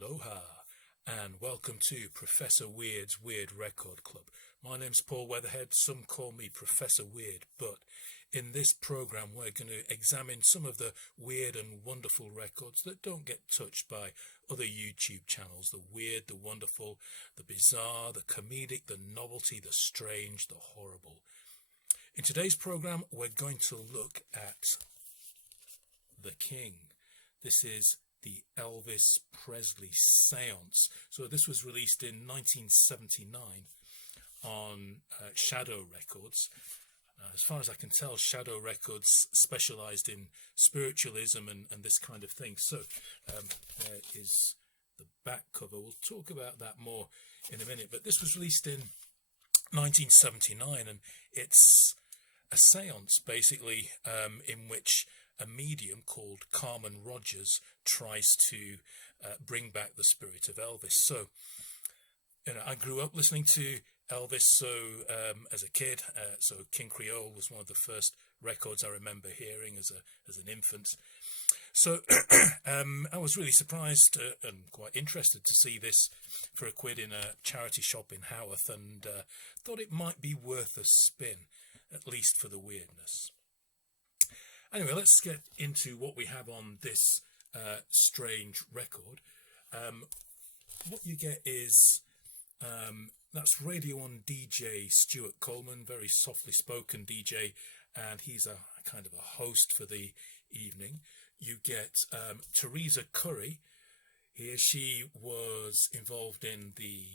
Aloha and welcome to Professor Weird's Weird Record Club. My name's Paul Weatherhead. Some call me Professor Weird, but in this program we're going to examine some of the weird and wonderful records that don't get touched by other YouTube channels. The weird, the wonderful, the bizarre, the comedic, the novelty, the strange, the horrible. In today's program we're going to look at The King. This is the Elvis Presley Séance. So this was released in 1979 on Shadow Records. As far as I can tell, Shadow Records specialized in spiritualism and this kind of thing. So there is the back cover. We'll talk about that more in a minute. But this was released in 1979, and it's a séance basically in which a medium called Carmen Rogers tries to bring back the spirit of Elvis. So, I grew up listening to Elvis as a kid. So King Creole was one of the first records I remember hearing as an infant. So I was really surprised and quite interested to see this for £1 in a charity shop in Haworth, and thought it might be worth a spin, at least for the weirdness. Anyway, let's get into what we have on this strange record. What you get is, that's Radio 1 DJ Stuart Coleman, very softly spoken DJ, and he's a kind of a host for the evening. You get Teresa Curry. Here she was involved in the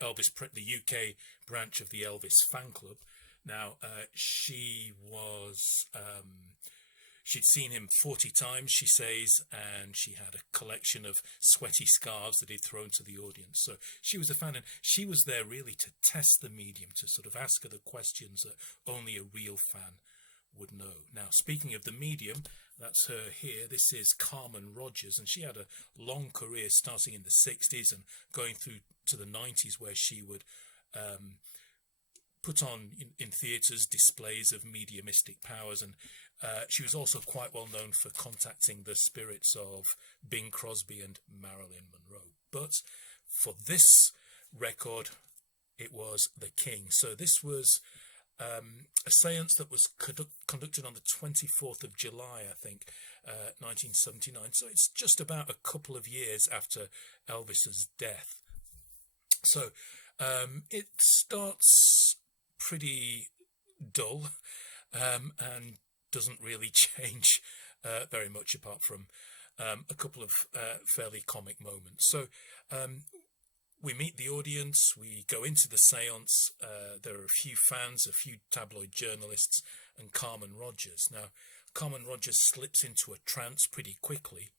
the UK branch of the Elvis fan club. Now, she was, she'd seen him 40 times, she says, and she had a collection of sweaty scarves that he'd thrown to the audience. So she was a fan, and she was there really to test the medium, to sort of ask her the questions that only a real fan would know. Now, speaking of the medium, that's her here. This is Carmen Rogers, and she had a long career starting in the 60s and going through to the 90s, where she would put on in theatres displays of mediumistic powers, and she was also quite well known for contacting the spirits of Bing Crosby and Marilyn Monroe. But for this record, it was The King. So this was a séance that was conducted on the 24th of July, I think, 1979. So it's just about a couple of years after Elvis's death. So it starts pretty dull and doesn't really change very much, apart from a couple of fairly comic moments. So we meet the audience, we go into the séance. There are a few fans, a few tabloid journalists, and Carmen Rogers. Now, Carmen Rogers slips into a trance pretty quickly,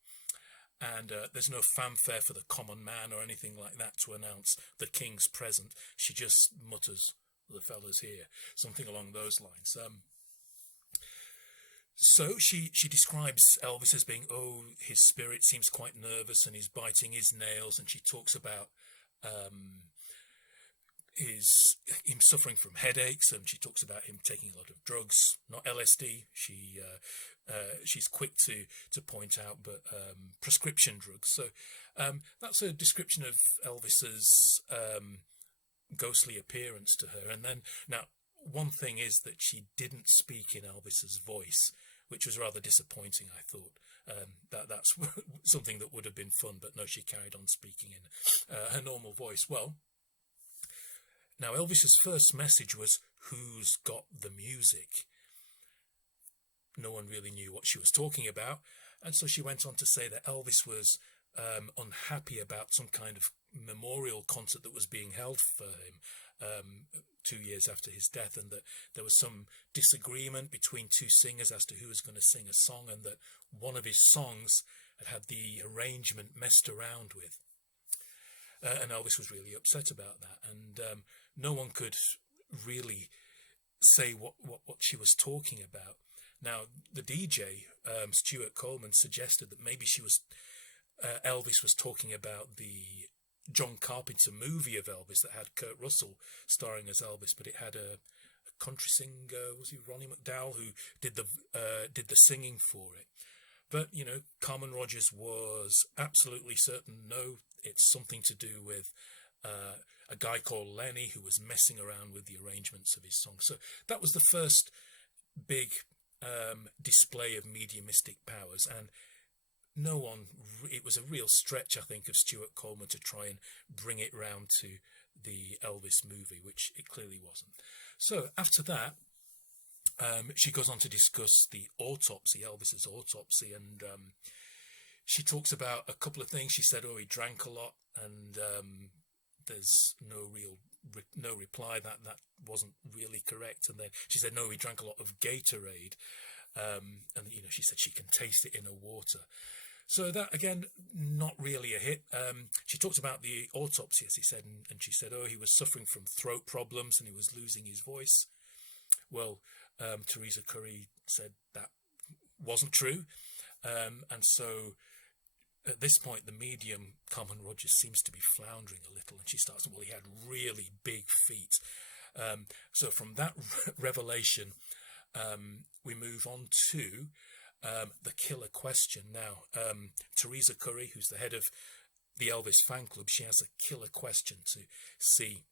and there's no fanfare for the common man or anything like that to announce the King's present. She just mutters, "The fella's here," something along those lines. So she describes Elvis as being, his spirit seems quite nervous and he's biting his nails, and she talks about him suffering from headaches, and she talks about him taking a lot of drugs, not LSD. She's quick to point out, but prescription drugs. So that's a description of Elvis's ghostly appearance to her. And then, now, one thing is that she didn't speak in Elvis's voice, which was rather disappointing, I thought. That's something that would have been fun, but no, she carried on speaking in her normal voice. Well, now Elvis's first message was, "Who's got the music?" No one really knew what she was talking about, and so she went on to say that Elvis was unhappy about some kind of memorial concert that was being held for him 2 years after his death, and that there was some disagreement between two singers as to who was going to sing a song, and that one of his songs had the arrangement messed around with. And Elvis was really upset about that, and no one could really say what she was talking about. Now, the DJ, Stuart Coleman, suggested that maybe Elvis was talking about the John Carpenter movie of Elvis that had Kurt Russell starring as Elvis, but it had a country singer, was he Ronnie McDowell, who did the singing for it. But, Carmen Rogers was absolutely certain, no, it's something to do with a guy called Lenny who was messing around with the arrangements of his songs. So that was the first big display of mediumistic powers. And it was a real stretch, I think, of Stuart Coleman to try and bring it round to the Elvis movie, which it clearly wasn't. So after that, she goes on to discuss the autopsy, Elvis's autopsy, and she talks about a couple of things. She said, he drank a lot, and there's no reply that wasn't really correct. And then she said, no, he drank a lot of Gatorade, and she said she can taste it in her water. So that, again, not really a hit. She talked about the autopsy, as he said, and she said, he was suffering from throat problems and he was losing his voice. Well, Teresa Curry said that wasn't true. And so at this point, the medium, Carmen Rogers, seems to be floundering a little, and she starts, he had really big feet. So from that revelation, we move on to the killer question. Now, Teresa Curry, who's the head of the Elvis fan club, she has a killer question to see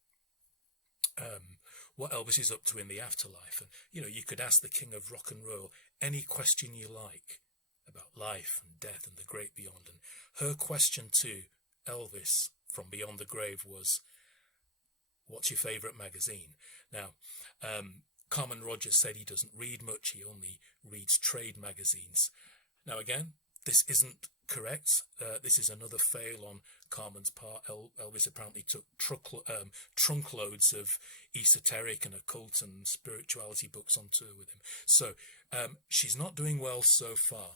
what Elvis is up to in the afterlife. And, you could ask the king of rock and roll any question you like about life and death and the great beyond. And her question to Elvis from beyond the grave was, what's your favourite magazine? Now, Carmen Rogers said he doesn't read much. He only reads trade magazines. Now, again, this isn't correct. This is another fail on Carmen's part. Elvis apparently took trunk loads of esoteric and occult and spirituality books on tour with him. So she's not doing well so far.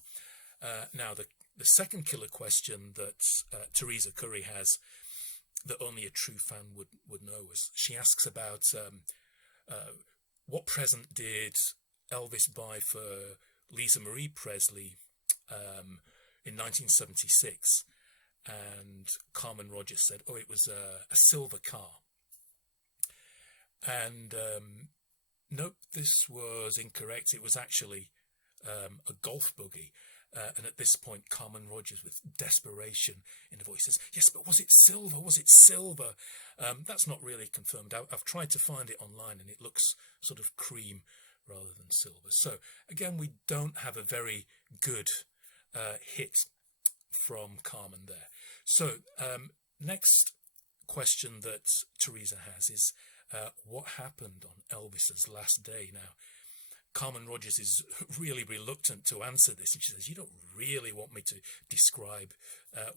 Now, the second killer question that Teresa Curry has that only a true fan would know is she asks about what present did Elvis buy for Lisa Marie Presley in 1976? And Carmen Rogers said, it was a silver car. And nope, this was incorrect. It was actually a golf buggy. And at this point, Carmen Rogers, with desperation in her voice, says, yes, but was it silver? Was it silver? That's not really confirmed. I've tried to find it online, and it looks sort of cream rather than silver. So, again, we don't have a very good hit from Carmen there. So, next question that Teresa has is, what happened on Elvis's last day? Now, Carmen Rogers is really reluctant to answer this, and she says, you don't really want me to describe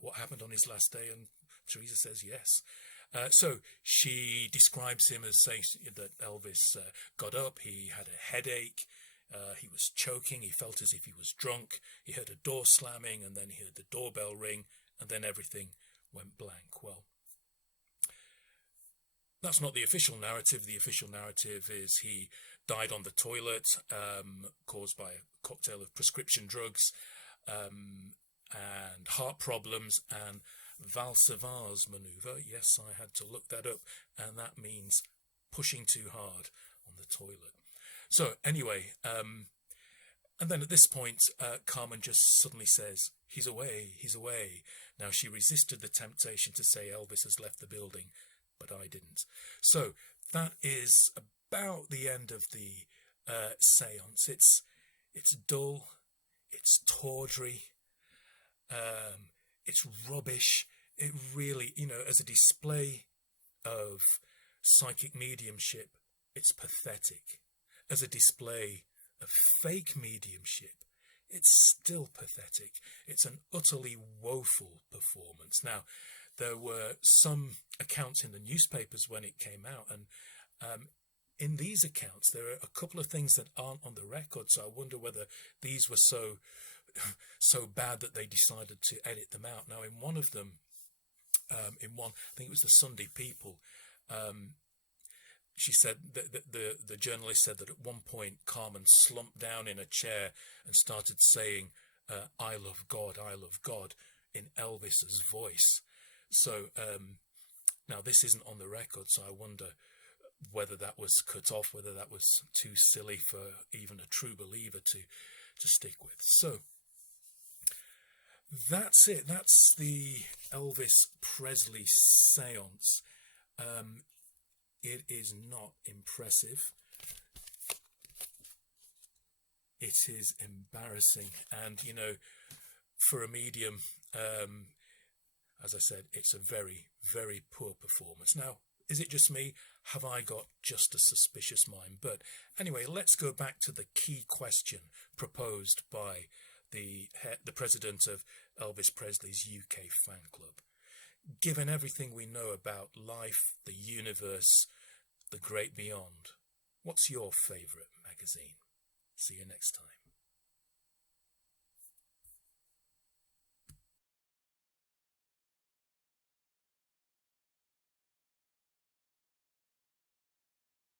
what happened on his last day? And Teresa says yes. So she describes him as saying that Elvis got up, he had a headache, he was choking, he felt as if he was drunk, he heard a door slamming, and then he heard the doorbell ring, and then everything went blank. Well, that's not the official narrative. The official narrative is he died on the toilet, caused by a cocktail of prescription drugs and heart problems and Valsevaz maneuver. Yes, I had to look that up, and that means pushing too hard on the toilet. So anyway, and then at this point, Carmen just suddenly says, he's away, he's away. Now, she resisted the temptation to say Elvis has left the building, but I didn't. So that is about the end of the séance. It's dull, it's tawdry, it's rubbish. It really, as a display of psychic mediumship, it's pathetic. As a display of fake mediumship, it's still pathetic. It's an utterly woeful performance. Now, there were some accounts in the newspapers when it came out, and in these accounts, there are a couple of things that aren't on the record, so I wonder whether these were so bad that they decided to edit them out. Now, in one of them, I think it was the Sunday People, she said that the journalist said that at one point Carmen slumped down in a chair and started saying, I love God, in Elvis's voice. So now this isn't on the record, so I wonder whether that was cut off, whether that was too silly for even a true believer to stick with. So That's it. That's the Elvis Presley Séance. It is not impressive. It is embarrassing. And, you know, for a medium, as I said, it's a very, very poor performance. Now, is it just me? Have I got just a suspicious mind? But anyway, let's go back to the key question proposed by the president of Elvis Presley's UK fan club. Given everything we know about life, the universe, the great beyond, what's your favourite magazine? See you next time.